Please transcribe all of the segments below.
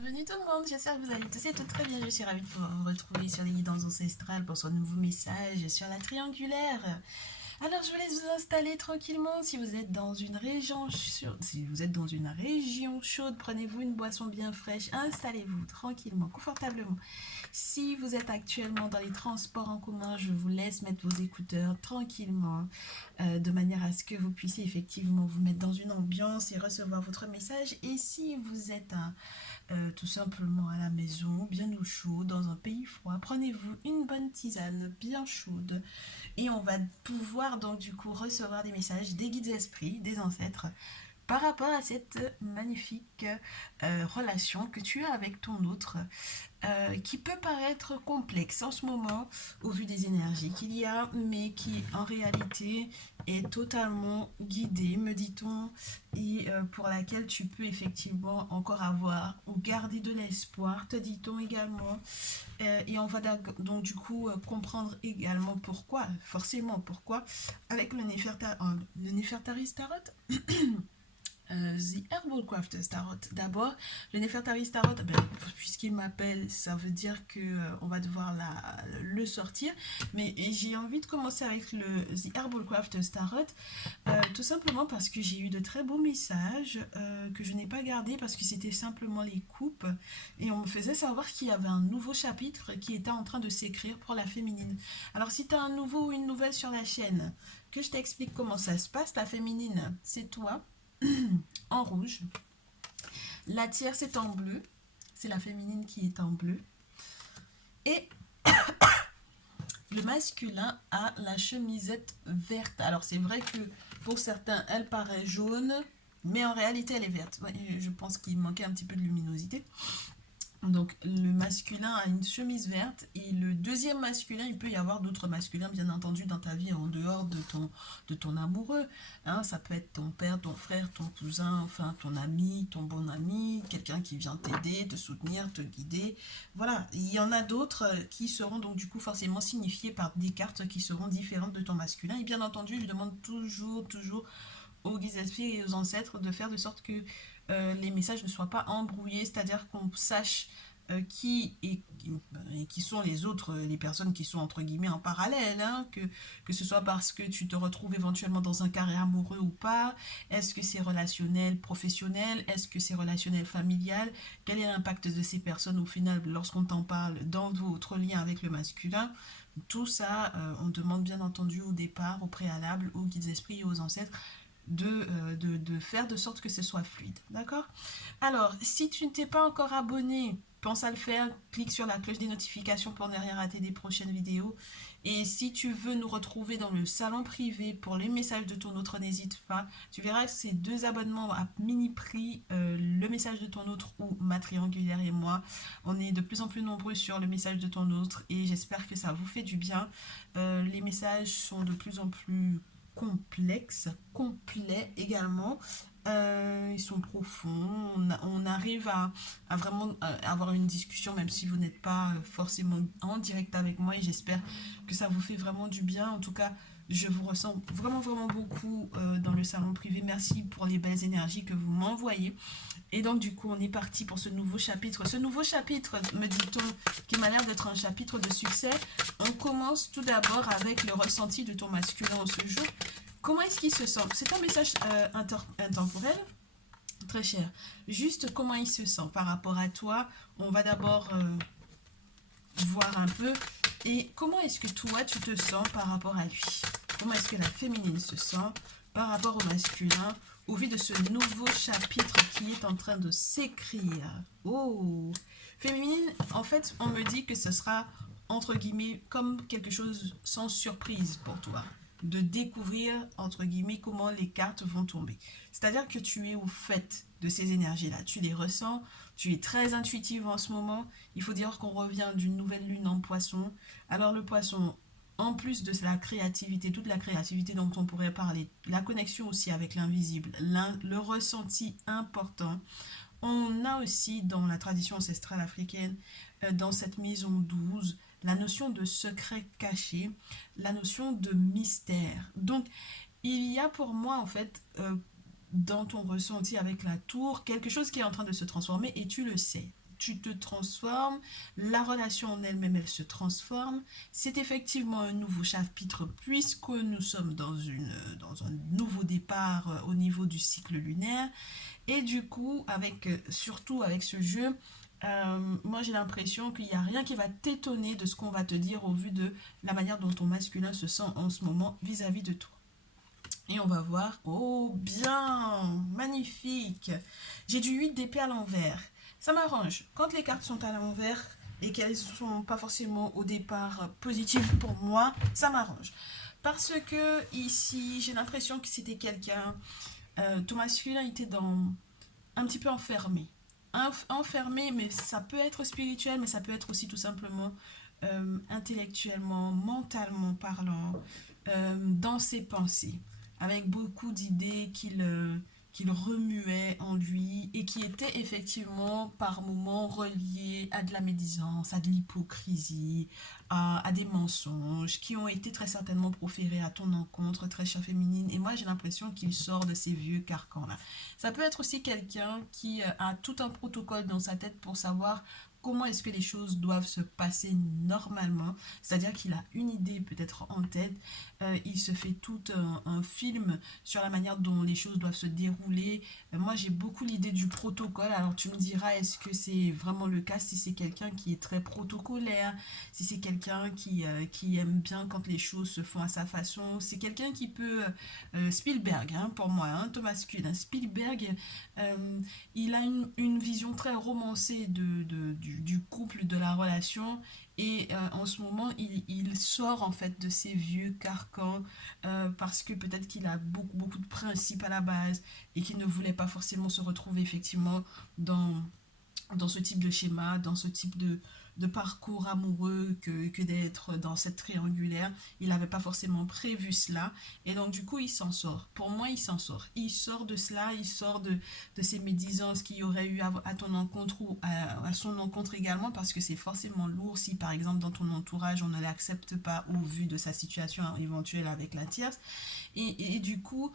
Bienvenue tout le monde, j'espère que vous allez tous et toutes très bien. Je suis ravie de pouvoir vous retrouver sur les guidances ancestrales pour ce nouveau message sur la triangulaire. Alors je vous laisse vous installer tranquillement. Si vous êtes dans une région chaude, prenez-vous une boisson bien fraîche, installez-vous tranquillement, confortablement. Si vous êtes actuellement dans les transports en commun, je vous laisse mettre vos écouteurs tranquillement, de manière à ce que vous puissiez effectivement vous mettre dans une ambiance et recevoir votre message. Et si vous êtes tout simplement à la maison, bien au chaud, dans un pays froid, prenez-vous une bonne tisane bien chaude et on va pouvoir donc du coup recevoir des messages des guides esprits, des ancêtres, par rapport à cette magnifique relation que tu as avec ton autre, qui peut paraître complexe en ce moment au vu des énergies qu'il y a, mais qui en réalité est totalement guidée, me dit-on, et pour laquelle tu peux effectivement encore avoir ou garder de l'espoir, te dit-on également. Et on va donc du coup comprendre également pourquoi, forcément pourquoi, avec le Nefertari Tarot. The Herbal Crafters Tarot. D'abord, le Nefertari Tarot, puisqu'il m'appelle, ça veut dire que on va devoir le sortir. Mais j'ai envie de commencer avec le The Herbal Crafters Tarot, tout simplement parce que j'ai eu de très beaux messages que je n'ai pas gardés parce que c'était simplement les coupes. Et on me faisait savoir qu'il y avait un nouveau chapitre qui était en train de s'écrire pour la féminine. Alors, si tu as un nouveau ou une nouvelle sur la chaîne, que je t'explique comment ça se passe, la féminine, c'est toi en rouge. La tierce est en bleu. C'est la féminine qui est en bleu. Et le masculin a la chemisette verte. Alors c'est vrai que pour certains, elle paraît jaune, mais en réalité elle est verte. Ouais, je pense qu'il manquait un petit peu de luminosité. Donc le masculin a une chemise verte et le deuxième masculin, il peut y avoir d'autres masculins bien entendu dans ta vie en dehors de ton amoureux. Hein, ça peut être ton père, ton frère, ton cousin, enfin ton ami, ton bon ami, quelqu'un qui vient t'aider, te soutenir, te guider. Voilà, il y en a d'autres qui seront donc du coup forcément signifiés par des cartes qui seront différentes de ton masculin. Et bien entendu, je demande toujours aux guides esprits et aux ancêtres de faire de sorte que les messages ne soient pas embrouillés, c'est-à-dire qu'on sache qui sont les autres, les personnes qui sont entre guillemets en parallèle, hein, que ce soit parce que tu te retrouves éventuellement dans un carré amoureux ou pas, est-ce que c'est relationnel, professionnel, est-ce que c'est relationnel, familial, quel est l'impact de ces personnes au final lorsqu'on t'en parle dans votre lien avec le masculin. Tout ça, on demande bien entendu au départ, au préalable, aux guides esprits et aux ancêtres de faire de sorte que ce soit fluide. D'accord? Alors, si tu ne t'es pas encore abonné, pense à le faire. Clique sur la cloche des notifications pour ne rien rater des prochaines vidéos. Et si tu veux nous retrouver dans le salon privé pour les messages de ton autre, n'hésite pas. Tu verras que c'est 2 abonnements à mini prix, le message de ton autre ou ma triangulaire et moi. On est de plus en plus nombreux sur le message de ton autre et j'espère que ça vous fait du bien. Les messages sont de plus en plus complexes, complets également. Ils sont profonds, on arrive à vraiment avoir une discussion même si vous n'êtes pas forcément en direct avec moi et j'espère que ça vous fait vraiment du bien. En tout cas, je vous ressens vraiment beaucoup dans le salon privé. Merci pour les belles énergies que vous m'envoyez. Et donc du coup, on est parti pour ce nouveau chapitre. Ce nouveau chapitre, me dit-on, qui m'a l'air d'être un chapitre de succès. On commence tout d'abord avec le ressenti de ton masculin en ce jour. Comment est-ce qu'il se sent? C'est un message intemporel, très cher. Juste comment il se sent par rapport à toi. On va d'abord voir un peu. Et comment est-ce que toi, tu te sens par rapport à lui? Comment est-ce que la féminine se sent par rapport au masculin au vu de ce nouveau chapitre qui est en train de s'écrire? Oh! Féminine, en fait, on me dit que ce sera, entre guillemets, comme quelque chose sans surprise pour toi. De découvrir, entre guillemets, comment les cartes vont tomber. C'est-à-dire que tu es au fait de ces énergies-là. Tu les ressens, tu es très intuitive en ce moment. Il faut dire qu'on revient d'une nouvelle lune en poisson. Alors le poisson, en plus de la créativité, toute la créativité dont on pourrait parler, la connexion aussi avec l'invisible, le ressenti important, on a aussi dans la tradition ancestrale africaine, dans cette maison 12, la notion de secret caché, la notion de mystère. Donc, il y a pour moi, en fait, dans ton ressenti avec la tour, quelque chose qui est en train de se transformer et tu le sais. tu te transformes, la relation en elle-même, elle se transforme. C'est effectivement un nouveau chapitre puisque nous sommes dans un nouveau départ au niveau du cycle lunaire. Et du coup, surtout avec ce jeu, moi j'ai l'impression qu'il n'y a rien qui va t'étonner de ce qu'on va te dire au vu de la manière dont ton masculin se sent en ce moment vis-à-vis de toi. Et on va voir, oh bien, magnifique. J'ai du 8 d'épée à l'envers. Ça m'arrange. Quand les cartes sont à l'envers et qu'elles ne sont pas forcément au départ positives pour moi, ça m'arrange. Parce que ici, j'ai l'impression que c'était quelqu'un, ton masculin était un petit peu enfermé. Enfermé, mais ça peut être spirituel, mais ça peut être aussi tout simplement intellectuellement, mentalement parlant, dans ses pensées, avec beaucoup d'idées qu'il remuait en lui et qui étaient effectivement par moments reliées à de la médisance, à de l'hypocrisie, à des mensonges qui ont été très certainement proférés à ton encontre, très chère féminine. Et moi, j'ai l'impression qu'il sort de ces vieux carcans-là. Ça peut être aussi quelqu'un qui a tout un protocole dans sa tête pour savoir comment est-ce que les choses doivent se passer normalement. C'est-à-dire qu'il a une idée peut-être en tête, il se fait tout un film sur la manière dont les choses doivent se dérouler. Moi, j'ai beaucoup l'idée du protocole. Alors, tu me diras, est-ce que c'est vraiment le cas si c'est quelqu'un qui est très protocolaire, si c'est quelqu'un qui aime bien quand les choses se font à sa façon. C'est quelqu'un qui peut... Spielberg, hein, pour moi, hein, Thomas Kuhn. Spielberg, euh, il a une vision très romancée du couple, de la relation. Et en ce moment, il sort en fait de ces vieux carcans parce que peut-être qu'il a beaucoup de principes à la base et qu'il ne voulait pas forcément se retrouver effectivement dans ce type de schéma, dans ce type de parcours amoureux que d'être dans cette triangulaire. Il n'avait pas forcément prévu cela. Et donc, du coup, il s'en sort. Pour moi, il s'en sort. Il sort de cela, il sort de ces médisances qu'il y aurait eu à ton encontre ou à son encontre également, parce que c'est forcément lourd si, par exemple, dans ton entourage, on ne l'accepte pas au vu de sa situation éventuelle avec la tierce. Et du coup,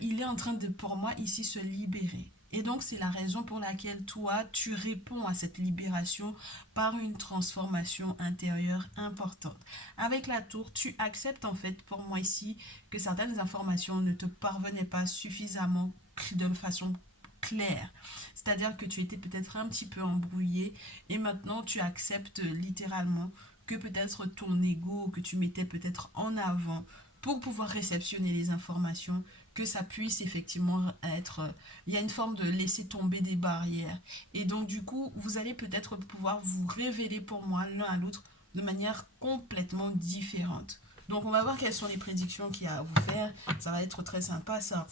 il est en train de, pour moi, ici, se libérer. Et donc, c'est la raison pour laquelle toi, tu réponds à cette libération par une transformation intérieure importante. Avec la tour, tu acceptes en fait, pour moi ici, que certaines informations ne te parvenaient pas suffisamment de façon claire. C'est-à-dire que tu étais peut-être un petit peu embrouillé et maintenant tu acceptes littéralement que peut-être ton ego que tu mettais peut-être en avant pour pouvoir réceptionner les informations, que ça puisse effectivement être... Il y a une forme de laisser tomber des barrières. Et donc du coup, vous allez peut-être pouvoir vous révéler pour moi l'un à l'autre de manière complètement différente. Donc on va voir quelles sont les prédictions qu'il y a à vous faire. Ça va être très sympa ça.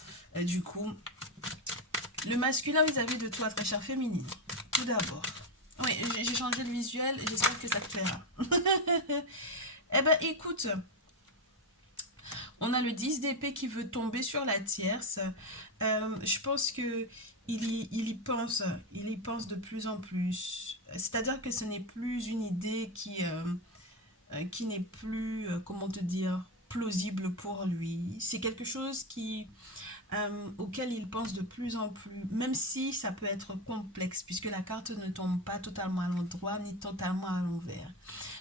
Du coup, le masculin vis-à-vis de toi, très chère féminine. Tout d'abord. Oui, j'ai changé le visuel. J'espère que ça te plaira. Eh ben écoute, on a le 10 d'épée qui veut tomber sur la tierce. Je pense que il y pense de plus en plus. C'est-à-dire que ce n'est plus une idée qui n'est plus, comment te dire, plausible pour lui. C'est quelque chose auquel il pense de plus en plus, même si ça peut être complexe, puisque la carte ne tombe pas totalement à l'endroit ni totalement à l'envers.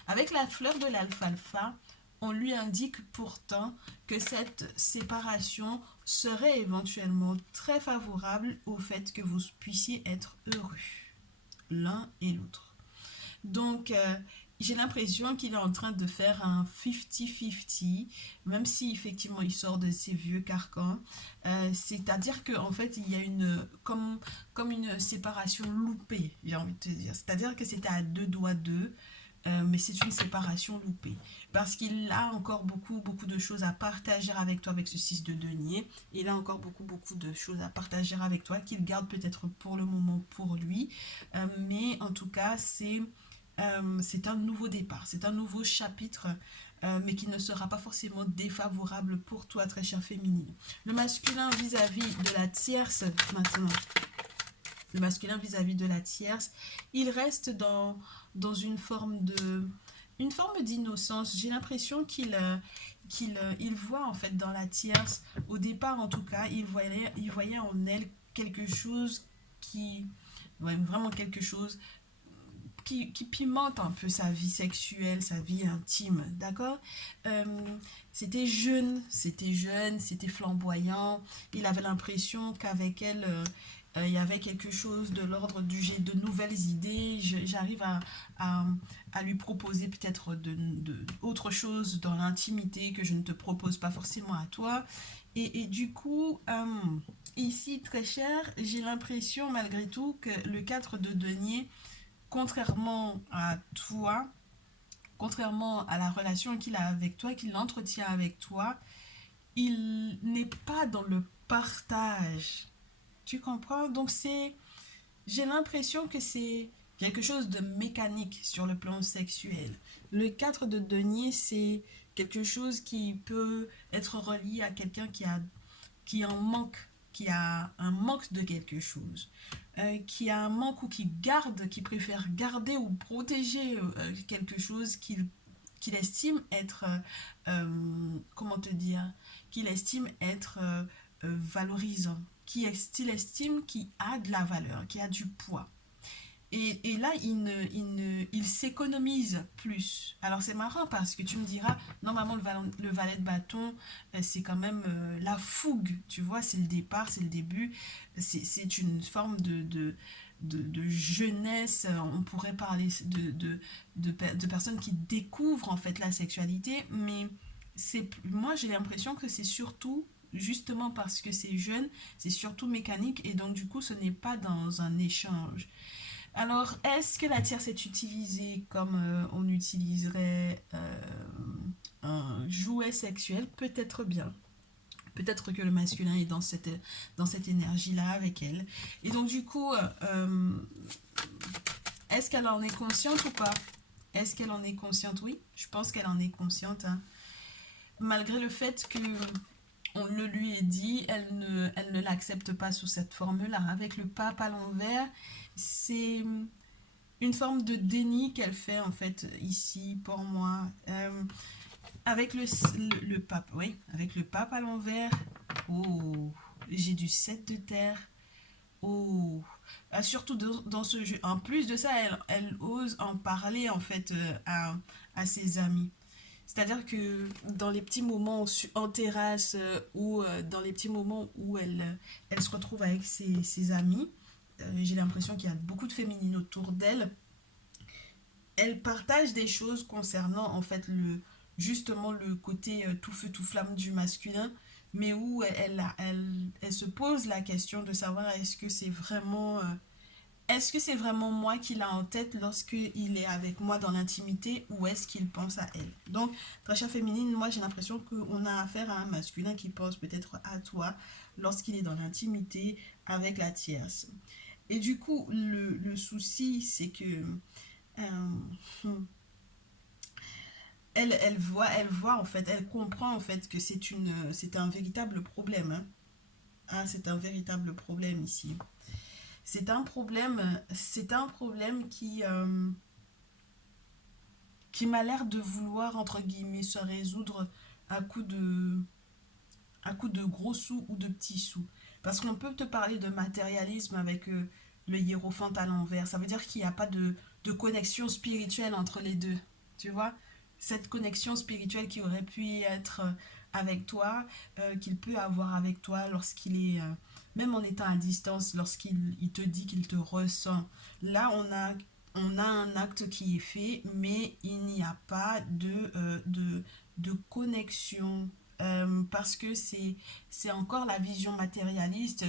Avec la fleur de l'alfalfa, on lui indique pourtant que cette séparation serait éventuellement très favorable au fait que vous puissiez être heureux, l'un et l'autre. Donc, j'ai l'impression qu'il est en train de faire un 50-50, même si effectivement il sort de ses vieux carcans. C'est-à-dire qu'en fait, il y a comme une séparation loupée, j'ai envie de te dire. C'est-à-dire que c'était à deux doigts d'eux, mais c'est une séparation loupée. Parce qu'il a encore beaucoup de choses à partager avec toi avec ce 6 de denier. Il a encore beaucoup de choses à partager avec toi qu'il garde peut-être pour le moment pour lui. Mais en tout cas, c'est un nouveau départ, c'est un nouveau chapitre, mais qui ne sera pas forcément défavorable pour toi, très chère féminine. Le masculin vis-à-vis de la tierce, maintenant. Le masculin vis-à-vis de la tierce, il reste dans une forme d'innocence. J'ai l'impression qu'il voit en fait dans la tierce, au départ en tout cas, il voyait en elle quelque chose qui, ouais, vraiment quelque chose qui pimente un peu sa vie sexuelle, sa vie intime, d'accord. Euh, c'était jeune, c'était flamboyant. Il avait l'impression qu'avec elle, il y avait quelque chose de l'ordre du j'ai de nouvelles idées. J'arrive à, à lui proposer peut-être autre chose dans l'intimité que je ne te propose pas forcément à toi. Et du coup, ici, très cher, j'ai l'impression malgré tout que le 4 de denier, contrairement à toi, contrairement à la relation qu'il a avec toi, qu'il entretient avec toi, il n'est pas dans le partage. Tu comprends? Donc j'ai l'impression que c'est quelque chose de mécanique sur le plan sexuel. Le 4 de denier, c'est quelque chose qui peut être relié à quelqu'un qui en manque, qui a un manque de quelque chose, qui a un manque ou qui préfère garder ou protéger quelque chose qu'il estime être, comment te dire, qu'il estime être valorisant, qu'il estime qui a de la valeur, qui a du poids. Et là, il s'économise plus. Alors c'est marrant parce que tu me diras, normalement le valet de bâton, c'est quand même la fougue, tu vois, c'est le départ, c'est le début, c'est une forme de jeunesse, on pourrait parler de personnes qui découvrent en fait la sexualité, mais moi j'ai l'impression que c'est surtout justement parce que c'est jeune, c'est surtout mécanique et donc du coup ce n'est pas dans un échange. Alors, est-ce que la tierce est utilisée comme on utiliserait un jouet sexuel? Peut-être bien. Peut-être que le masculin est dans cette énergie-là avec elle. Et donc, du coup, est-ce qu'elle en est consciente ou pas? Est-ce qu'elle en est consciente? Oui, je pense qu'elle en est consciente, hein. Malgré le fait que on le lui ait dit, elle ne l'accepte pas sous cette forme-là. Avec le pape à l'envers, c'est une forme de déni qu'elle fait en fait ici pour moi. Avec le pape, oui, avec le pape à l'envers. Oh, j'ai du 7 de terre. Oh, surtout dans ce jeu. En plus de ça, elle ose en parler en fait à ses amis. C'est-à-dire que dans les petits moments en terrasse ou dans les petits moments où elle se retrouve avec ses amis, j'ai l'impression qu'il y a beaucoup de féminines autour d'elle. Elle partage des choses concernant en fait justement le côté tout feu tout flamme du masculin, mais où elle se pose la question de savoir est-ce que c'est vraiment moi qu'il a en tête lorsqu'il est avec moi dans l'intimité ou est-ce qu'il pense à elle. Donc très chère féminine, moi j'ai l'impression qu'on a affaire à un masculin qui pense peut-être à toi lorsqu'il est dans l'intimité avec la tierce. Et du coup le souci c'est que euh, elle voit en fait, elle comprend en fait que c'est un véritable problème, hein. Ah, c'est un véritable problème ici. C'est un problème qui m'a l'air de vouloir entre guillemets se résoudre à coup à coup de gros sous ou de petits sous. Parce qu'on peut te parler de matérialisme avec le hiérophante à l'envers. Ça veut dire qu'il n'y a pas de connexion spirituelle entre les deux. Tu vois? Cette connexion spirituelle qui aurait pu être avec toi, qu'il peut avoir avec toi lorsqu'il est, même en étant à distance, lorsqu'il te dit qu'il te ressent. Là, on a un acte qui est fait, mais il n'y a pas de connexion parce que c'est encore la vision matérialiste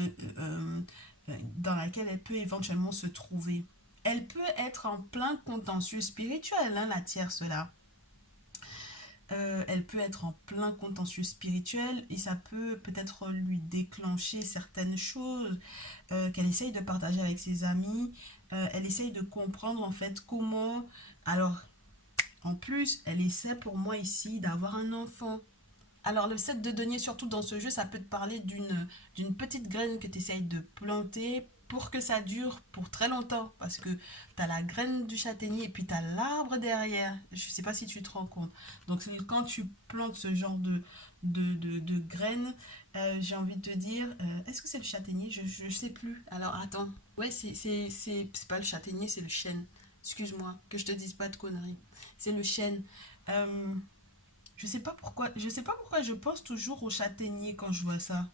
dans laquelle elle peut éventuellement se trouver. Elle peut être en plein contentieux spirituel, hein, la tierce là. Elle peut être en plein contentieux spirituel et ça peut peut-être lui déclencher certaines choses qu'elle essaye de partager avec ses amis. Elle essaye de comprendre en fait comment... Alors, en plus, elle essaie pour moi ici d'avoir un enfant. Alors le set de denier, surtout dans ce jeu, ça peut te parler d'une petite graine que tu essayes de planter pour que ça dure pour très longtemps. Parce que tu as la graine du châtaignier et puis tu as l'arbre derrière. Je ne sais pas si tu te rends compte. Donc quand tu plantes ce genre de graines, j'ai envie de te dire, est-ce que c'est le châtaignier? Je ne sais plus. Alors attends. Ouais, c'est pas le châtaignier, c'est le chêne. Excuse-moi, que je te dise pas de conneries. C'est le chêne. Euh, je sais pas pourquoi je pense toujours au châtaignier quand je vois ça.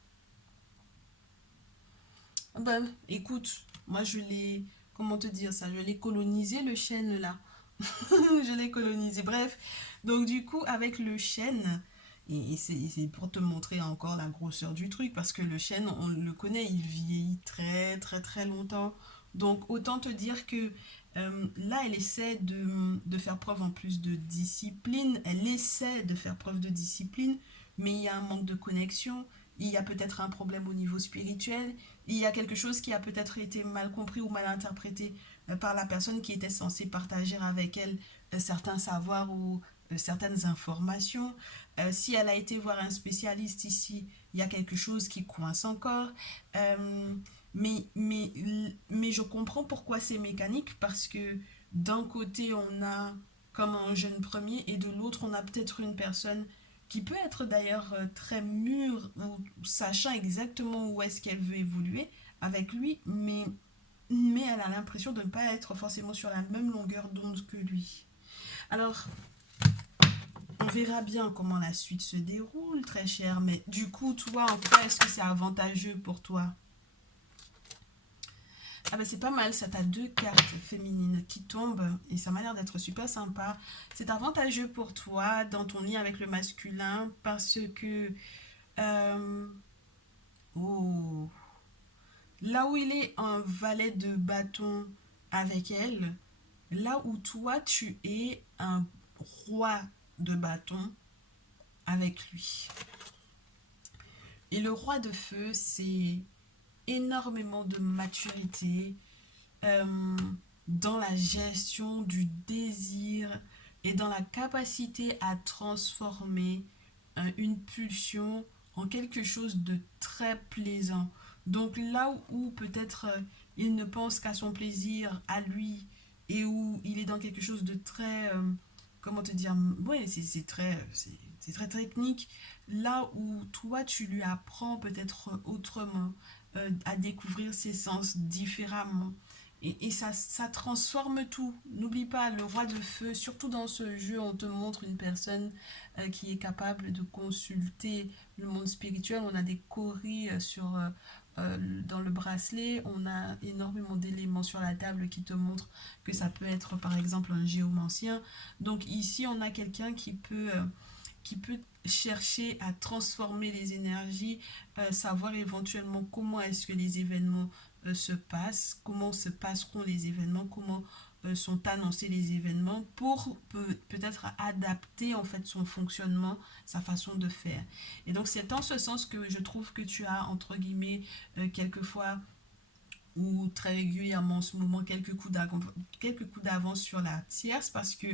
Ben, écoute, moi je l'ai, comment te dire ça, je l'ai colonisé le chêne là. Je l'ai colonisé. Bref, donc du coup, avec le chêne, et c'est pour te montrer encore la grosseur du truc, parce que le chêne, on le connaît, il vieillit très très très longtemps. Donc autant te dire que là, elle essaie de faire preuve en plus de discipline, elle essaie de faire preuve de discipline, mais il y a un manque de connexion, il y a peut-être un problème au niveau spirituel, il y a quelque chose qui a peut-être été mal compris ou mal interprété par la personne qui était censée partager avec elle certains savoirs ou certaines informations. Si elle a été voir un spécialiste ici, il y a quelque chose qui coince encore. Euh, mais je comprends pourquoi c'est mécanique parce que d'un côté, on a comme un jeune premier et de l'autre, on a peut-être une personne qui peut être d'ailleurs très mûre ou sachant exactement où est-ce qu'elle veut évoluer avec lui, mais elle a l'impression de ne pas être forcément sur la même longueur d'onde que lui. Alors, on verra bien comment la suite se déroule, très cher, mais du coup, toi, en tout cas, est-ce que c'est avantageux pour toi? Ah ben c'est pas mal, ça t'a deux cartes féminines qui tombent et ça m'a l'air d'être super sympa. C'est avantageux pour toi dans ton lien avec le masculin parce que euh, oh, là où il est un valet de bâton avec elle, là où toi tu es un roi de bâton avec lui. Et le roi de feu, c'est énormément de maturité euh, dans la gestion du désir et dans la capacité à transformer une pulsion en quelque chose de très plaisant. Donc là où peut-être il ne pense qu'à son plaisir, à lui, et où il est dans quelque chose de très, comment te dire, ouais, c'est très technique. Là où toi, tu lui apprends peut-être autrement, à découvrir ses sens différemment. Et ça transforme tout. N'oublie pas, le roi de feu, surtout dans ce jeu, on te montre une personne qui est capable de consulter le monde spirituel. On a des coris dans le bracelet, on a énormément d'éléments sur la table qui te montrent que ça peut être par exemple un géomancien. Donc ici, on a quelqu'un qui peut chercher à transformer les énergies, savoir éventuellement comment est-ce que les événements se passent, comment se passeront les événements, comment sont annoncés les événements pour peut-être adapter en fait son fonctionnement, sa façon de faire. Et donc c'est en ce sens que je trouve que tu as entre guillemets quelquefois ou très régulièrement en ce moment quelques coups d'avance sur la tierce parce que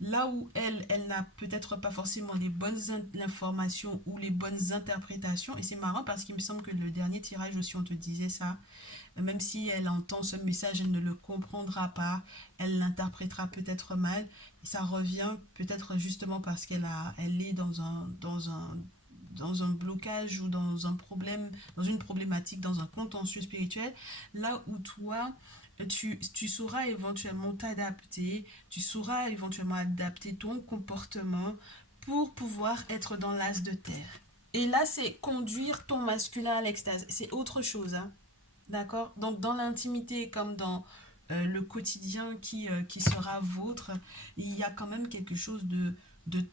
là où elle n'a peut-être pas forcément les bonnes informations ou les bonnes interprétations, et c'est marrant parce qu'il me semble que le dernier tirage aussi on te disait ça, même si elle entend ce message, elle ne le comprendra pas, elle l'interprétera peut-être mal, et ça revient peut-être justement parce elle est dans un blocage ou dans un problème, dans une problématique, dans un contentieux spirituel, là où toi, tu sauras éventuellement t'adapter, tu sauras éventuellement adapter ton comportement pour pouvoir être dans l'as de terre. Et là, c'est conduire ton masculin à l'extase. C'est autre chose, hein. D'accord? Donc, dans l'intimité comme dans le quotidien qui sera vôtre, il y a quand même quelque chose de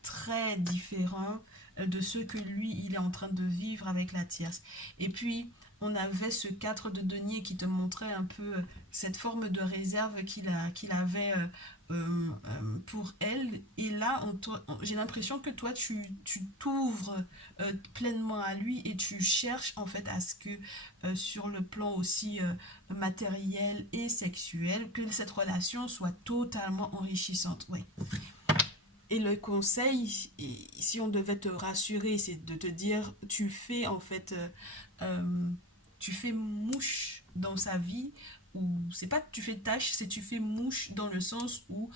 très différent de ce que lui, il est en train de vivre avec la tierce. Et puis, on avait ce 4 de denier qui te montrait un peu cette forme de réserve qu'il avait pour elle. Et là, j'ai l'impression que toi, tu t'ouvres pleinement à lui et tu cherches en fait à ce que sur le plan aussi matériel et sexuel, que cette relation soit totalement enrichissante. Ouais. Et le conseil, si on devait te rassurer, c'est de te dire, tu fais en fait, euh, tu fais mouche dans sa vie, ou c'est pas que tu fais tâche, c'est tu fais mouche dans le sens où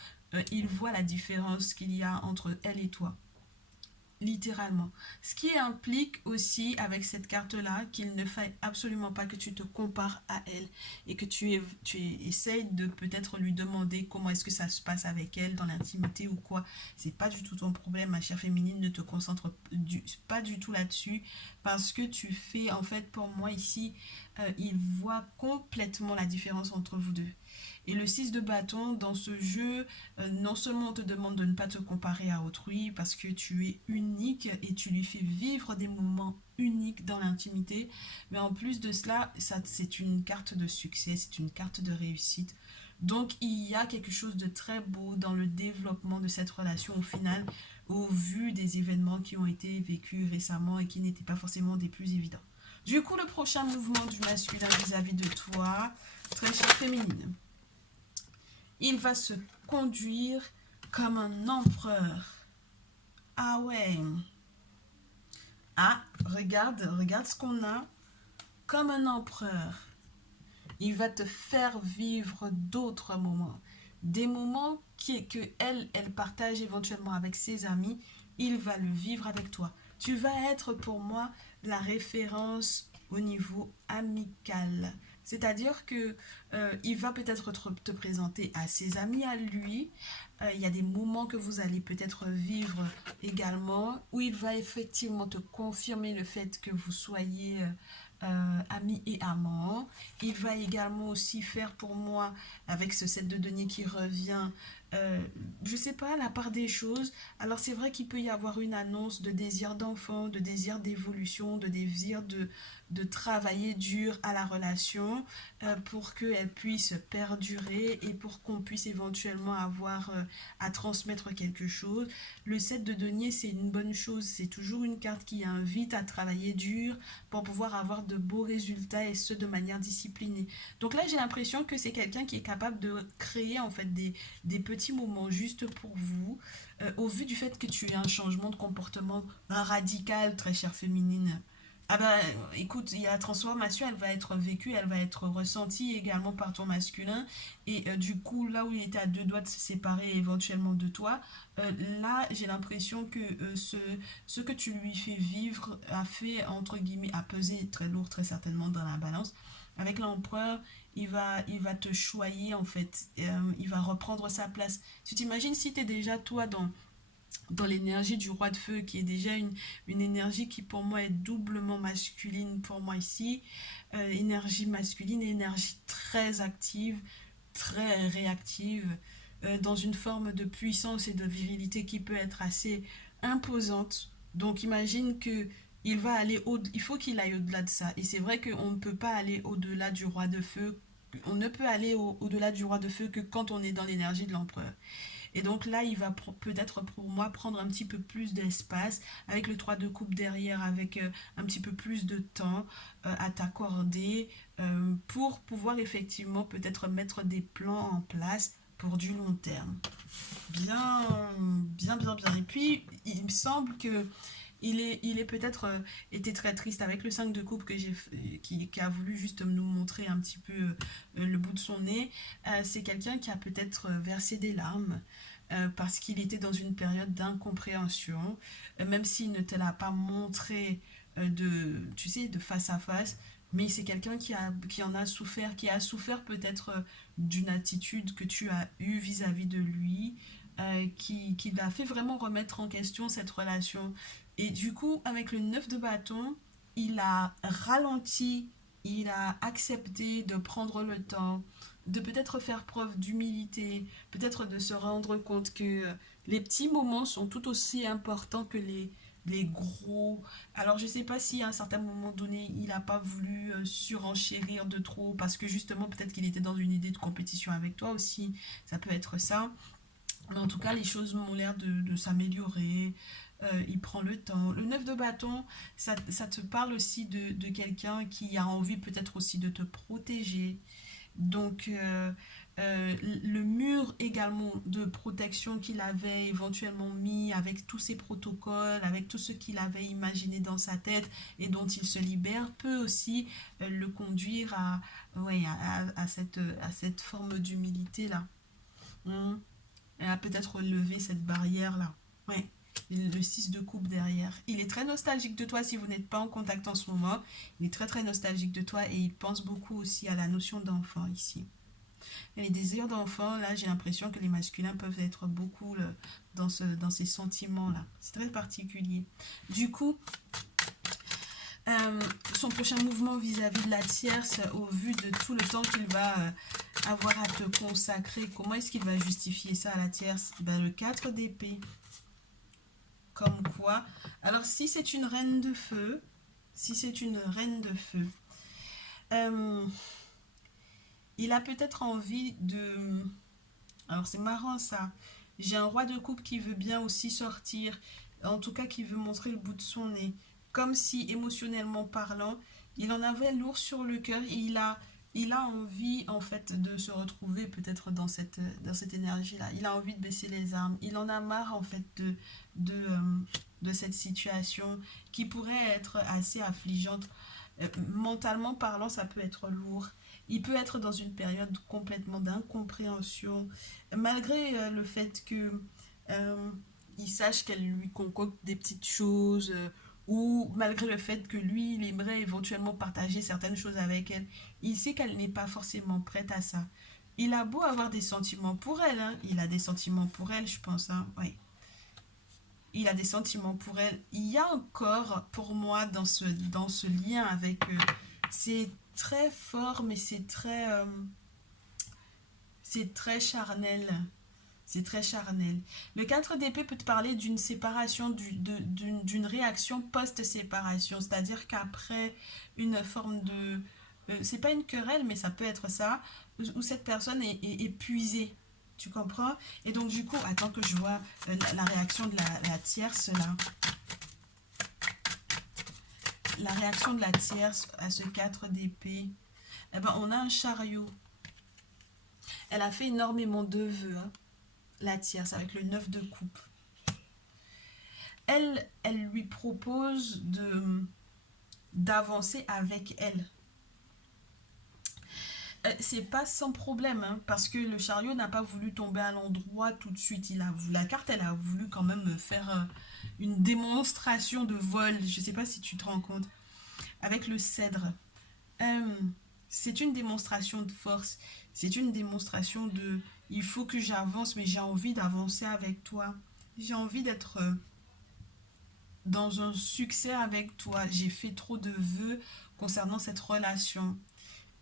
il voit la différence qu'il y a entre elle et toi. littéralement. Ce qui implique aussi avec cette carte-là qu'il ne faille absolument pas que tu te compares à elle et que tu essayes de peut-être lui demander comment est-ce que ça se passe avec elle dans l'intimité ou quoi. C'est pas du tout ton problème, ma chère féminine, ne te concentre pas du tout là-dessus parce que tu fais, en fait, pour moi ici, il voit complètement la différence entre vous deux. Et le 6 de bâton, dans ce jeu, non seulement on te demande de ne pas te comparer à autrui parce que tu es unique et tu lui fais vivre des moments uniques dans l'intimité, mais en plus de cela, ça, c'est une carte de succès, c'est une carte de réussite. Donc il y a quelque chose de très beau dans le développement de cette relation au final, au vu des événements qui ont été vécus récemment et qui n'étaient pas forcément des plus évidents. Du coup, le prochain mouvement du masculin vis-à-vis de toi, très chère féminine, il va se conduire comme un empereur. Ah ouais. Ah, regarde ce qu'on a. Comme un empereur. Il va te faire vivre d'autres moments. Des moments que elle partage éventuellement avec ses amis. Il va le vivre avec toi. Tu vas être pour moi la référence au niveau amical. C'est-à-dire que il va peut-être te présenter à ses amis à lui. Il y a des moments que vous allez peut-être vivre également où il va effectivement te confirmer le fait que vous soyez amis et amants. Il va également aussi faire pour moi, avec ce set de deniers qui revient, je sais pas, la part des choses. Alors c'est vrai qu'il peut y avoir une annonce de désir d'enfant, de désir d'évolution, de désir de travailler dur à la relation pour qu'elle puisse perdurer et pour qu'on puisse éventuellement avoir à transmettre quelque chose. Le 7 de denier, c'est une bonne chose. C'est toujours une carte qui invite à travailler dur pour pouvoir avoir de beaux résultats et ce de manière disciplinée. Donc là, j'ai l'impression que c'est quelqu'un qui est capable de créer en fait des petits moments juste pour vous, au vu du fait que tu aies un changement de comportement radical, très chère féminine. Ah bah écoute, il y a la transformation, elle va être vécue, elle va être ressentie également par ton masculin. Et du coup, là où il était à deux doigts de se séparer éventuellement de toi, là j'ai l'impression que ce que tu lui fais vivre a fait, entre guillemets, a pesé très lourd, très certainement dans la balance. Avec l'empereur, il va te choyer en fait. Il va reprendre sa place. Tu t'imagines si tu es déjà toi dans l'énergie du roi de feu, qui est déjà une énergie qui pour moi est doublement masculine pour moi ici. Énergie masculine et énergie très active, très réactive, dans une forme de puissance et de virilité qui peut être assez imposante. Donc imagine que il faut qu'il aille au-delà de ça. Et c'est vrai qu'on ne peut pas aller au-delà du roi de feu. On ne peut aller au-delà du roi de feu que quand on est dans l'énergie de l'empereur. Et donc là, il va peut-être pour moi prendre un petit peu plus d'espace avec le 3 de coupe derrière, avec un petit peu plus de temps à t'accorder pour pouvoir effectivement peut-être mettre des plans en place pour du long terme. Bien, bien. Et puis, il me semble que il est peut-être été très triste avec le 5 de coupe qui a voulu juste nous montrer un petit peu le bout de son nez. C'est quelqu'un qui a peut-être versé des larmes parce qu'il était dans une période d'incompréhension, même s'il ne te l'a pas montré tu sais, de face à face. Mais c'est quelqu'un qui en a souffert, qui a souffert peut-être d'une attitude que tu as eue vis-à-vis de lui, qui l'a fait vraiment remettre en question cette relation. Et du coup, avec le 9 de bâton, il a ralenti, il a accepté de prendre le temps, de peut-être faire preuve d'humilité, peut-être de se rendre compte que les petits moments sont tout aussi importants que les gros. Alors je sais pas si à un certain moment donné, il n'a pas voulu surenchérir de trop, parce que justement, peut-être qu'il était dans une idée de compétition avec toi aussi, ça peut être ça. Mais en tout cas, les choses m'ont l'air de s'améliorer. Il prend le temps. Le 9 de bâton, ça te parle aussi de quelqu'un qui a envie peut-être aussi de te protéger. Donc, le mur également de protection qu'il avait éventuellement mis avec tous ses protocoles, avec tout ce qu'il avait imaginé dans sa tête et dont il se libère, peut aussi le conduire ouais, à cette forme d'humilité-là. Hmm. Elle a peut-être levé cette barrière-là. Ouais. Le 6 de coupe derrière. Il est très nostalgique de toi si vous n'êtes pas en contact en ce moment. Il est très très nostalgique de toi et il pense beaucoup aussi à la notion d'enfant ici. Et les désirs d'enfant, là, j'ai l'impression que les masculins peuvent être beaucoup dans ces sentiments-là. C'est très particulier. Du coup, son prochain mouvement vis-à-vis de la tierce, au vu de tout le temps qu'il va avoir à te consacrer, comment est-ce qu'il va justifier ça à la tierce? Ben, le 4 d'épée. Comme quoi, alors si c'est une reine de feu, si c'est une reine de feu, euh, il a peut-être envie de... Alors c'est marrant ça. J'ai un roi de coupe qui veut bien aussi sortir, en tout cas qui veut montrer le bout de son nez. Comme si émotionnellement parlant, il en avait lourd sur le cœur et il a envie en fait de se retrouver peut-être dans cette énergie-là. Il a envie de baisser les armes. Il en a marre en fait de, euh, de cette situation qui pourrait être assez affligeante. Mentalement parlant, ça peut être lourd. Il peut être dans une période complètement d'incompréhension, malgré le fait que euh, il sache qu'elle lui concocte des petites choses, ou malgré le fait que lui, il aimerait éventuellement partager certaines choses avec elle, il sait qu'elle n'est pas forcément prête à ça. Il a beau avoir des sentiments pour elle, hein, il a des sentiments pour elle, je pense, hein, ouais. Il a des sentiments pour elle. Il y a encore, pour moi, dans ce lien avec eux, c'est très fort, mais c'est très charnel. C'est très charnel. Le 4 d'épée peut te parler d'une séparation, d'une réaction post-séparation. C'est-à-dire qu'après une forme de... c'est pas une querelle, mais ça peut être ça, où cette personne est épuisée. Tu comprends? Et donc du coup, attends que je vois la réaction de la tierce là. La réaction de la tierce à ce 4 d'épée. Eh ben, on a un chariot. Elle a fait énormément de vœux, hein, la tierce, avec le 9 de coupe. Elle lui propose d'avancer avec elle. C'est pas sans problème, hein, parce que le chariot n'a pas voulu tomber à l'endroit tout de suite. La carte, elle a voulu quand même faire une démonstration de vol. Je sais pas si tu te rends compte. Avec le cèdre. Euh, c'est une démonstration de force. C'est une démonstration de... Il faut que j'avance, mais j'ai envie d'avancer avec toi. J'ai envie d'être dans un succès avec toi. J'ai fait trop de vœux concernant cette relation.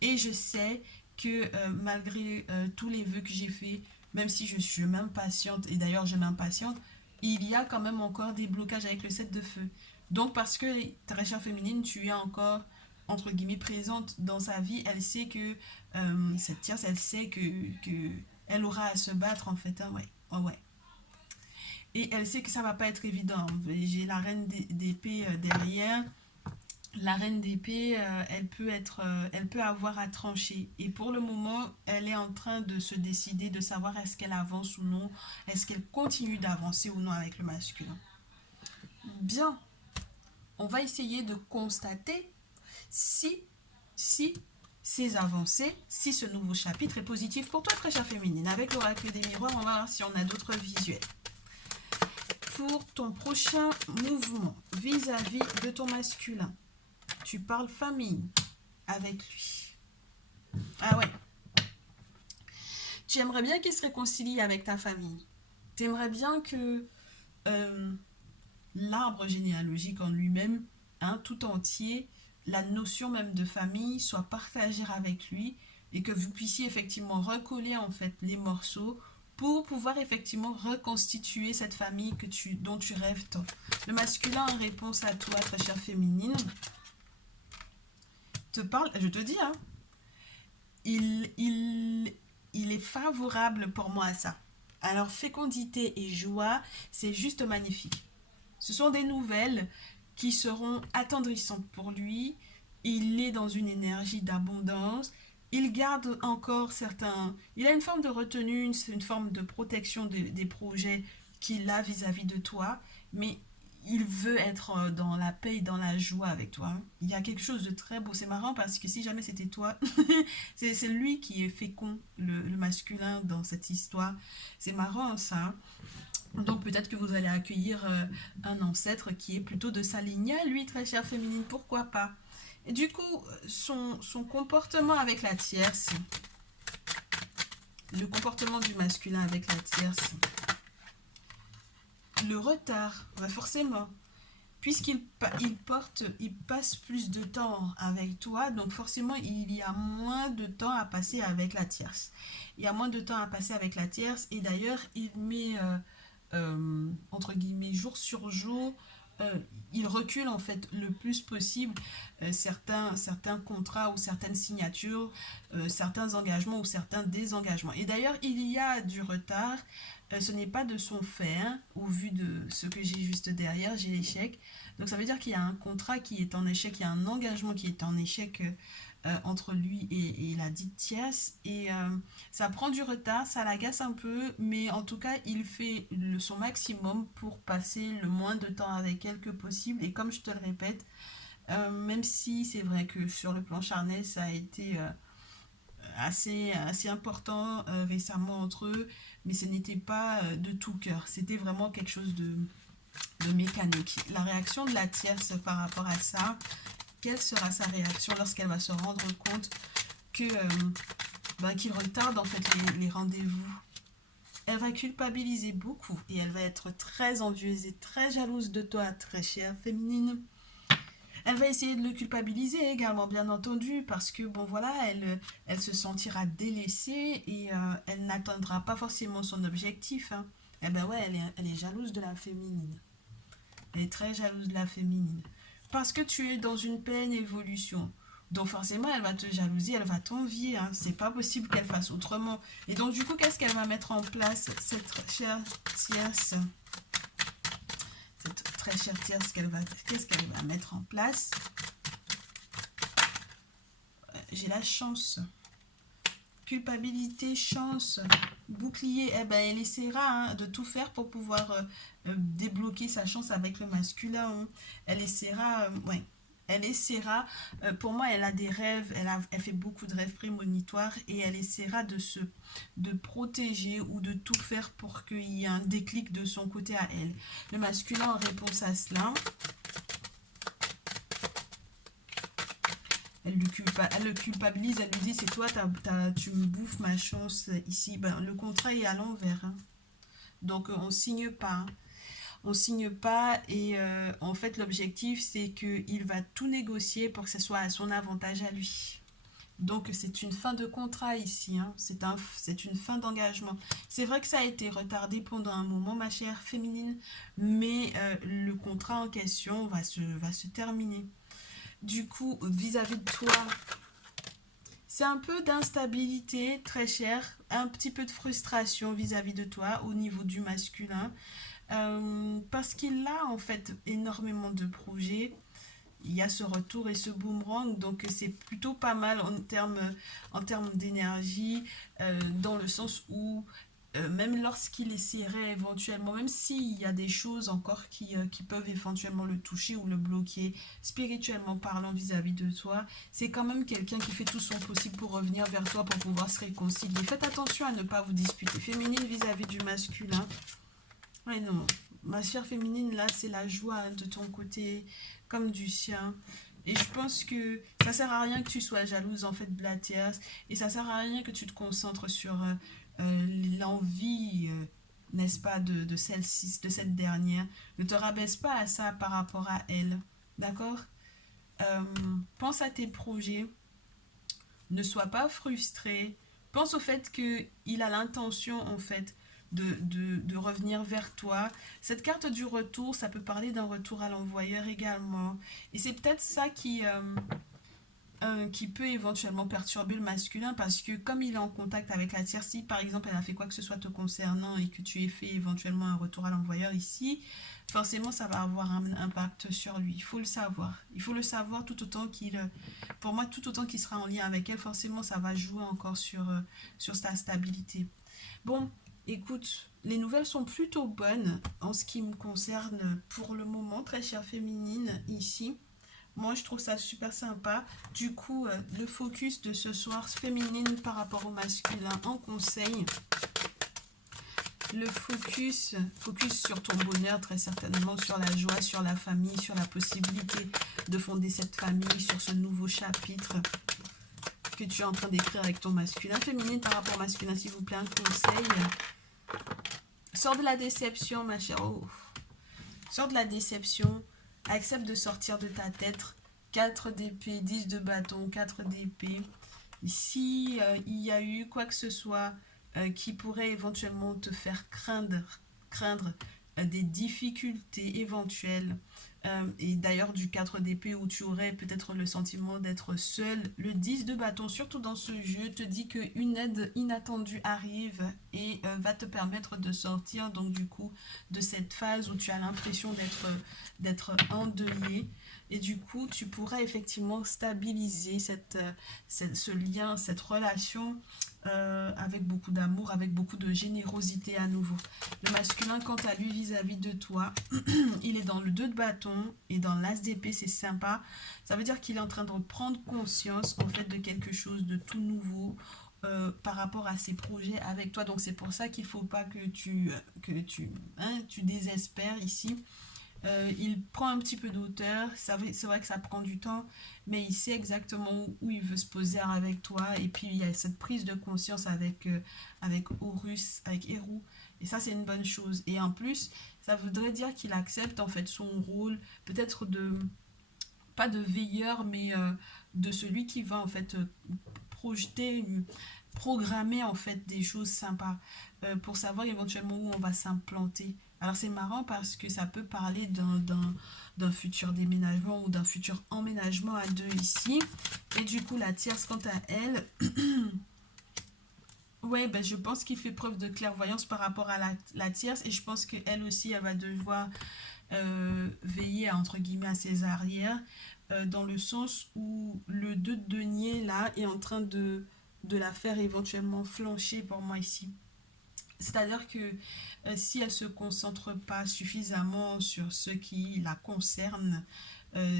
Et je sais que malgré tous les vœux que j'ai faits, même si je suis même patiente, et d'ailleurs je m'impatiente, il y a quand même encore des blocages avec le 7 de feu. Donc parce que ta recherche féminine, tu es encore, entre guillemets, présente dans sa vie, elle sait que, cette tierce, elle sait que elle aura à se battre en fait, hein, ouais. Oh, ouais. Et elle sait que ça va pas être évident. J'ai la reine d'épée derrière. La reine d'épée, elle peut avoir à trancher. Et pour le moment, elle est en train de se décider de savoir est-ce qu'elle avance ou non, est-ce qu'elle continue d'avancer ou non avec le masculin. Bien, on va essayer de constater si, si ces avancées, si ce nouveau chapitre est positif pour toi, très chère féminine. Avec l'oracle des miroirs, on va voir si on a d'autres visuels. Pour ton prochain mouvement vis-à-vis de ton masculin, tu parles famille avec lui. Ah ouais. Tu aimerais bien qu'il se réconcilie avec ta famille. Tu aimerais bien que euh, l'arbre généalogique en lui-même, hein, tout entier, la notion même de famille soit partagée avec lui et que vous puissiez effectivement recoller en fait les morceaux pour pouvoir effectivement reconstituer cette famille dont tu rêves tant. Le masculin en réponse à toi, très chère féminine, te parle, je te dis, hein, il, il, il est favorable pour moi à ça. Alors, fécondité et joie, c'est juste magnifique. Ce sont des nouvelles qui seront attendrissantes pour lui. Il est dans une énergie d'abondance. Il garde encore certains... Il a une forme de retenue, une forme de protection des projets qu'il a vis-à-vis de toi. Mais il veut être dans la paix et dans la joie avec toi. Il y a quelque chose de très beau. C'est marrant parce que si jamais c'était toi, c'est lui qui est fécond, le masculin dans cette histoire. C'est marrant ça. Donc peut-être que vous allez accueillir un ancêtre qui est plutôt de sa lignée à lui, très chère féminine, pourquoi pas. Et du coup, son comportement avec la tierce, le comportement du masculin avec la tierce, le retard, forcément, puisqu'il il passe plus de temps avec toi, donc forcément il y a moins de temps à passer avec la tierce. Il y a moins de temps à passer avec la tierce, et d'ailleurs il met entre guillemets jour sur jour, euh, il recule en fait le plus possible certains contrats ou certaines signatures, certains engagements ou certains désengagements. Et d'ailleurs, il y a du retard. Ce n'est pas de son fait, hein, au vu de ce que j'ai juste derrière, j'ai l'échec. Donc ça veut dire qu'il y a un contrat qui est en échec, il y a un engagement qui est en échec entre lui et la dite tierce. Et ça prend du retard, ça l'agace un peu, mais en tout cas, il fait son maximum pour passer le moins de temps avec elle que possible. Et comme je te le répète, même si c'est vrai que sur le plan charnel, ça a été assez important récemment entre eux, mais ce n'était pas de tout cœur. C'était vraiment quelque chose de mécanique. La réaction de la tierce par rapport à ça, quelle sera sa réaction lorsqu'elle va se rendre compte que qu'il retarde en fait les rendez-vous? Elle va culpabiliser beaucoup et elle va être très envieuse et très jalouse de toi, très chère féminine. Elle va essayer de le culpabiliser également, bien entendu, parce que, bon, voilà, elle se sentira délaissée et elle n'atteindra pas forcément son objectif. Hein. Eh ben ouais, elle est jalouse de la féminine. Elle est très jalouse de la féminine. Parce que tu es dans une pleine évolution. Donc forcément, elle va te jalouser, elle va t'envier. Hein. C'est pas possible qu'elle fasse autrement. Et donc, du coup, qu'est-ce qu'elle va mettre en place, cette chère tierce? Cette très chère tierce, qu'est-ce qu'elle va mettre en place? J'ai la chance. Culpabilité, chance, bouclier. Eh ben, elle essaiera hein, de tout faire pour pouvoir débloquer sa chance avec le masculin. Hein. Elle essaiera, ouais. Elle essaiera, pour moi, elle a des rêves, elle fait beaucoup de rêves prémonitoires et elle essaiera de protéger ou de tout faire pour qu'il y ait un déclic de son côté à elle. Le masculin, en réponse à cela, elle le culpabilise, elle lui dit c'est toi, tu me bouffes ma chance ici. Ben, le contrat est à l'envers. Hein. Donc on signe pas. Hein. On signe pas et en fait l'objectif c'est qu'il va tout négocier pour que ce soit à son avantage à lui. Donc c'est une fin de contrat ici, hein. C'est une fin d'engagement. C'est vrai que ça a été retardé pendant un moment, ma chère féminine, mais le contrat en question va se terminer. Du coup, vis-à-vis de toi, c'est un peu d'instabilité, très cher, un petit peu de frustration vis-à-vis de toi au niveau du masculin, parce qu'il a en fait énormément de projets. Il y a ce retour et ce boomerang, donc c'est plutôt pas mal en termes d'énergie, dans le sens où même lorsqu'il essaierait éventuellement, même s'il y a des choses encore qui peuvent éventuellement le toucher ou le bloquer, spirituellement parlant vis-à-vis de toi, c'est quand même quelqu'un qui fait tout son possible pour revenir vers toi, pour pouvoir se réconcilier. Faites attention à ne pas vous disputer. Féminine vis-à-vis du masculin. Ouais, non. Ma chère féminine, là, c'est la joie de ton côté, comme du sien. Et je pense que ça sert à rien que tu sois jalouse en fait de la tierce. Et ça sert à rien que tu te concentres sur l'envie, n'est-ce pas, de celle-ci, de cette dernière. Ne te rabaisse pas à ça par rapport à elle. D'accord? Euh, pense à tes projets. Ne sois pas frustré. Pense au fait qu'il a l'intention, en fait, de revenir vers toi. Cette carte du retour, ça peut parler d'un retour à l'envoyeur également. Et c'est peut-être ça qui peut éventuellement perturber le masculin parce que comme il est en contact avec la tierce, si par exemple elle a fait quoi que ce soit te concernant et que tu aies fait éventuellement un retour à l'envoyeur ici, forcément ça va avoir un impact sur lui. Il faut le savoir. Il faut le savoir tout autant pour moi, tout autant qu'il sera en lien avec elle, forcément ça va jouer encore sur sa stabilité. Bon, écoute, les nouvelles sont plutôt bonnes en ce qui me concerne pour le moment, très chère féminine ici. Moi, je trouve ça super sympa. Du coup, le focus de ce soir féminine par rapport au masculin en conseil. le focus sur ton bonheur, très certainement, sur la joie, sur la famille, sur la possibilité de fonder cette famille, sur ce nouveau chapitre que tu es en train d'écrire avec ton masculin. Féminine par rapport au masculin, s'il vous plaît, un conseil. Sors de la déception, ma chère. Oh. Sors de la déception. Accepte de sortir de ta tête. 4 d'épée, 10 de bâton, 4 d'épée. Si il y a eu quoi que ce soit qui pourrait éventuellement te faire craindre des difficultés éventuelles, et d'ailleurs du 4 d'épée où tu aurais peut-être le sentiment d'être seul, le 10 de bâton, surtout dans ce jeu, te dit qu'une aide inattendue arrive et va te permettre de sortir donc du coup de cette phase où tu as l'impression d'être endeuillé. Et du coup, tu pourrais effectivement stabiliser ce lien, cette relation avec beaucoup d'amour, avec beaucoup de générosité à nouveau. Le masculin, quant à lui, vis-à-vis de toi, il est dans le 2 de bâton et dans l'as d'épée, c'est sympa. Ça veut dire qu'il est en train de prendre conscience en fait de quelque chose de tout nouveau par rapport à ses projets avec toi. Donc c'est pour ça qu'il ne faut pas tu désespères ici. Il prend un petit peu d'auteur, c'est vrai que ça prend du temps, mais il sait exactement où il veut se poser avec toi. Et puis il y a cette prise de conscience avec Horus, avec Héros. Et ça, c'est une bonne chose. Et en plus, ça voudrait dire qu'il accepte en fait son rôle, peut-être pas de veilleur, mais de celui qui va en fait projeter, programmer en fait des choses sympas pour savoir éventuellement où on va s'implanter. Alors c'est marrant parce que ça peut parler d'un futur déménagement ou d'un futur emménagement à deux ici. Et du coup la tierce quant à elle, ouais, ben je pense qu'il fait preuve de clairvoyance par rapport à la tierce et je pense qu'elle aussi elle va devoir veiller entre guillemets à ses arrières dans le sens où le 2 de denier là est en train de la faire éventuellement flancher pour moi ici. C'est-à-dire que si elle ne se concentre pas suffisamment sur ce qui la concerne,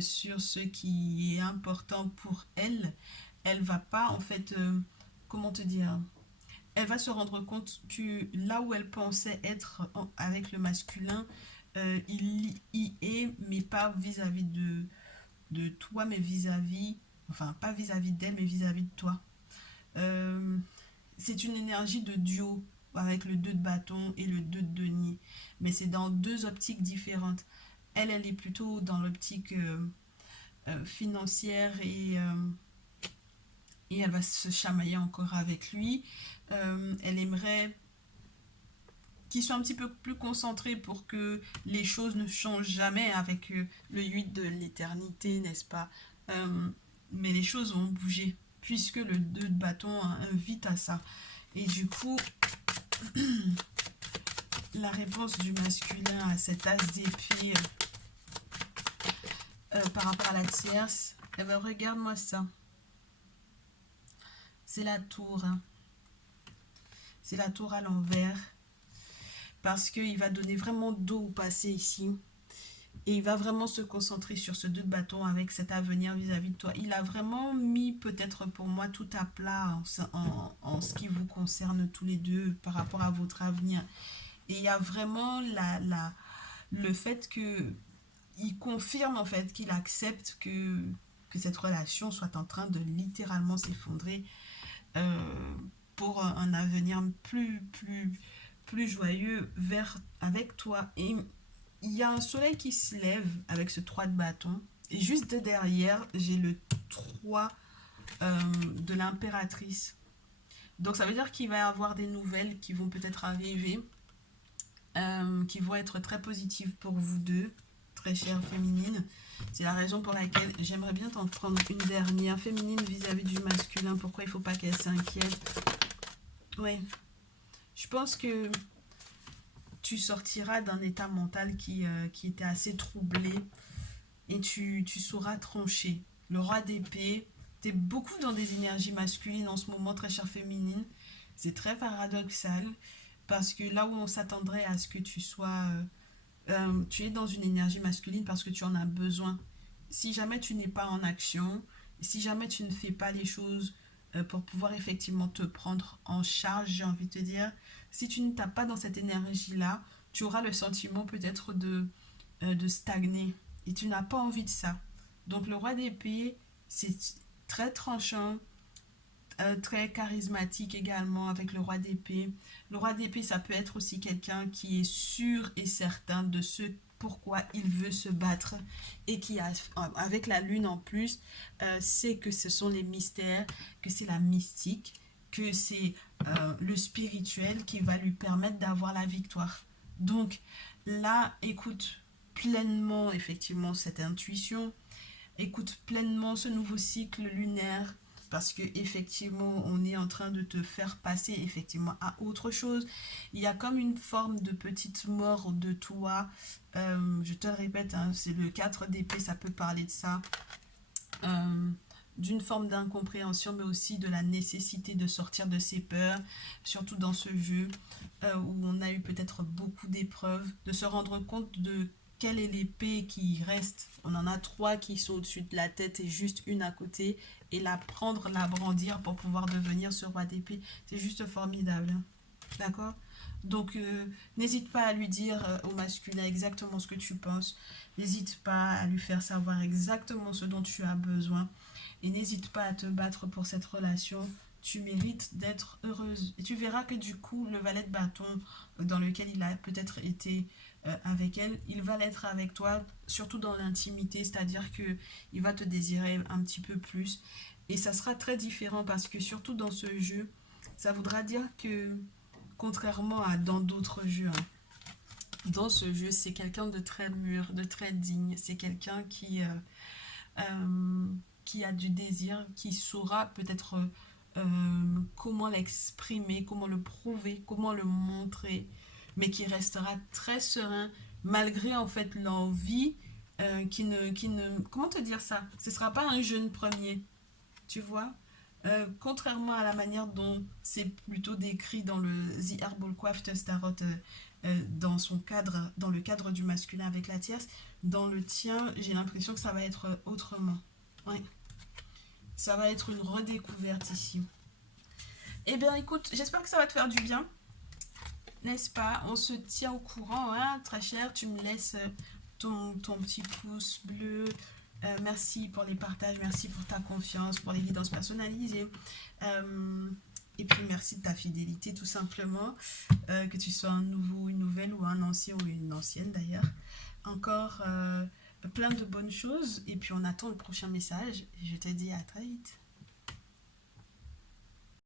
sur ce qui est important pour elle, elle va pas en fait, comment te dire, elle va se rendre compte que là où elle pensait être avec le masculin, il y est, mais pas vis-à-vis de toi, mais vis-à-vis, enfin pas vis-à-vis d'elle, mais vis-à-vis de toi. Euh, c'est une énergie de duo avec le 2 de bâton et le 2 de denier. Mais c'est dans deux optiques différentes. Elle est plutôt dans l'optique financière et elle va se chamailler encore avec lui. Elle aimerait qu'il soit un petit peu plus concentré pour que les choses ne changent jamais avec le 8 de l'éternité, n'est-ce pas? Mais les choses vont bouger puisque le 2 de bâton invite à ça. Et du coup, la réponse du masculin à cet as d'épée par rapport à la tierce, eh ben, regarde-moi ça. C'est la tour. Hein. C'est la tour à l'envers. Parce qu'il va donner vraiment dos au passé ici. Et il va vraiment se concentrer sur ce 2 de bâton avec cet avenir vis-à-vis de toi. Il a vraiment mis peut-être pour moi tout à plat en ce qui vous concerne tous les deux par rapport à votre avenir. Et il y a vraiment le fait que il confirme en fait qu'il accepte que cette relation soit en train de littéralement s'effondrer pour un avenir plus joyeux avec toi. Et il y a un soleil qui se lève avec ce 3 de bâton. Et juste derrière, j'ai le 3 de l'impératrice. Donc ça veut dire qu'il va y avoir des nouvelles qui vont peut-être arriver, qui vont être très positives pour vous deux, très chère féminine. C'est la raison pour laquelle j'aimerais bien t'en prendre une dernière féminine vis-à-vis du masculin. Pourquoi il ne faut pas qu'elle s'inquiète? Ouais, je pense que tu sortiras d'un état mental qui était assez troublé et tu sauras trancher. Le roi d'épée, tu es beaucoup dans des énergies masculines en ce moment, très chère féminine. C'est très paradoxal parce que là où on s'attendrait à ce que tu sois... tu es dans une énergie masculine parce que tu en as besoin. Si jamais tu n'es pas en action, si jamais tu ne fais pas les choses pour pouvoir effectivement te prendre en charge, j'ai envie de te dire. Si tu ne t'as pas dans cette énergie-là, tu auras le sentiment peut-être de stagner. Et tu n'as pas envie de ça. Donc le roi d'épée, c'est très tranchant, très charismatique également avec le roi d'épée. Le roi d'épée, ça peut être aussi quelqu'un qui est sûr et certain de ce pourquoi il veut se battre et qui a, avec la lune en plus, sait que ce sont les mystères, que c'est la mystique, que c'est le spirituel qui va lui permettre d'avoir la victoire. Donc là, écoute pleinement effectivement cette intuition, écoute pleinement ce nouveau cycle lunaire parce que effectivement on est en train de te faire passer effectivement à autre chose. Il y a comme une forme de petite mort de toi. Je te le répète, hein, c'est le 4 d'épée, ça peut parler de ça. Euh, d'une forme d'incompréhension, mais aussi de la nécessité de sortir de ses peurs, surtout dans ce jeu où on a eu peut-être beaucoup d'épreuves, de se rendre compte de quelle est l'épée qui reste. On en a trois qui sont au-dessus de la tête et juste une à côté, et la prendre, la brandir pour pouvoir devenir ce roi d'épée, c'est juste formidable. D'accord. Donc, n'hésite pas à lui dire au masculin exactement ce que tu penses. N'hésite pas à lui faire savoir exactement ce dont tu as besoin. Et n'hésite pas à te battre pour cette relation. Tu mérites d'être heureuse. Et tu verras que du coup, le valet de bâton dans lequel il a peut-être été avec elle, il va l'être avec toi, surtout dans l'intimité, c'est-à-dire que il va te désirer un petit peu plus. Et ça sera très différent parce que surtout dans ce jeu, ça voudra dire que contrairement à dans d'autres jeux, hein, dans ce jeu, c'est quelqu'un de très mûr, de très digne. C'est quelqu'un qui a du désir, qui saura peut-être comment l'exprimer, comment le prouver, comment le montrer, mais qui restera très serein malgré en fait l'envie comment te dire ça? Ce ne sera pas un jeune premier, tu vois. Contrairement à la manière dont c'est plutôt décrit dans le The Herbal Craft Starot, dans son cadre, dans le cadre du masculin avec la tierce, dans le tien, j'ai l'impression que ça va être autrement. Ouais. Ça va être une redécouverte ici. Eh bien, écoute, j'espère que ça va te faire du bien, n'est-ce pas? On se tient au courant, hein, très cher. Tu me laisses ton petit pouce bleu. Merci pour les partages, merci pour ta confiance, pour les guidances personnalisées. Et puis merci de ta fidélité tout simplement. Que tu sois un nouveau, une nouvelle ou un ancien ou une ancienne d'ailleurs. Encore plein de bonnes choses. Et puis on attend le prochain message. Et je te dis à très vite.